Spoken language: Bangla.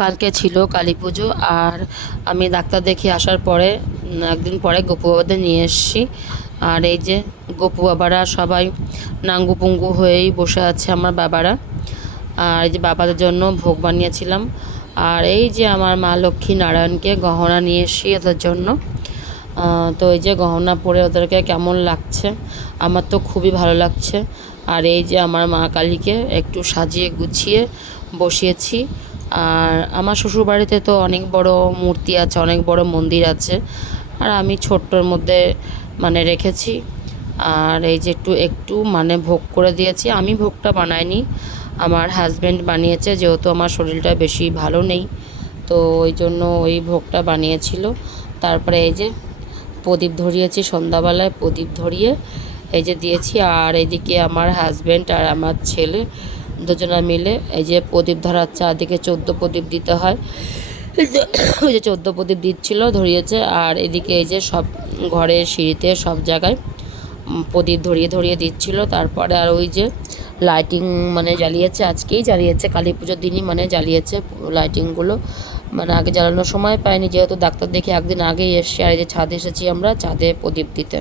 কালকে ছিল কালী পুজো, আর আমি ডাক্তার দেখিয়ে আসার পরে একদিন পরে গপু বাবাদের নিয়ে এসেছি। আর এই যে গপু বাবারা সবাই নাঙ্গু পুঙ্গু হয়েই বসে আছে আমার বাবারা। আর এই যে বাবাদের জন্য ভোগ বানিয়েছিলাম। আর এই যে আমার মা লক্ষ্মী নারায়ণকে গহনা নিয়ে এসেছি ওদের জন্য। তো এই যে গহনা পরে ওদেরকে কেমন লাগছে, আমার তো খুবই ভালো লাগছে। আর এই যে আমার মা কালীকে একটু সাজিয়ে গুছিয়ে বসিয়েছি। আর আমার শ্বশুরবাড়িতে তো অনেক বড় মূর্তি আছে, অনেক বড় মন্দির আছে, আর আমি ছোট্টর মধ্যে মানে রেখেছি। আর এই যে একটু একটু মানে ভোগ করে দিয়েছি, আমি ভোগটা বানাইনি, আমার হাজব্যান্ড বানিয়েছে, যেহেতু আমার শরীরটা বেশি ভালো নেই, তো ওই জন্য ওই ভোগটা বানিয়েছিল। তারপরে এই যে প্রদীপ ধরিয়েছি, সন্ধ্যাবেলায় প্রদীপ ধরিয়ে এই যে দিয়েছি। আর এইদিকে আমার হাজব্যান্ড আর আমার ছেলে দুজনা মিলে এই যে প্রদীপ ধরাচ্ছে, চারদিকে 14 প্রদীপ দিতে হয়, ওই যে 14 প্রদীপ দিচ্ছিল, ধরিয়েছে। আর এদিকে এই যে সব ঘরের সিঁড়িতে সব জায়গায় প্রদীপ ধরিয়ে ধরিয়ে দিচ্ছিল। তারপরে আর ওই যে লাইটিং মানে জ্বালিয়েছে, আজকেই জ্বালিয়েছে, কালী পুজোর দিনই মানে জ্বালিয়েছে লাইটিংগুলো। মানে আগে জ্বালানোর সময় পাইনি, যেহেতু ডাক্তার দেখে একদিন আগেই এসছি। আর এই যে ছাদে এসেছি আমরা, ছাদে প্রদীপ দিতে।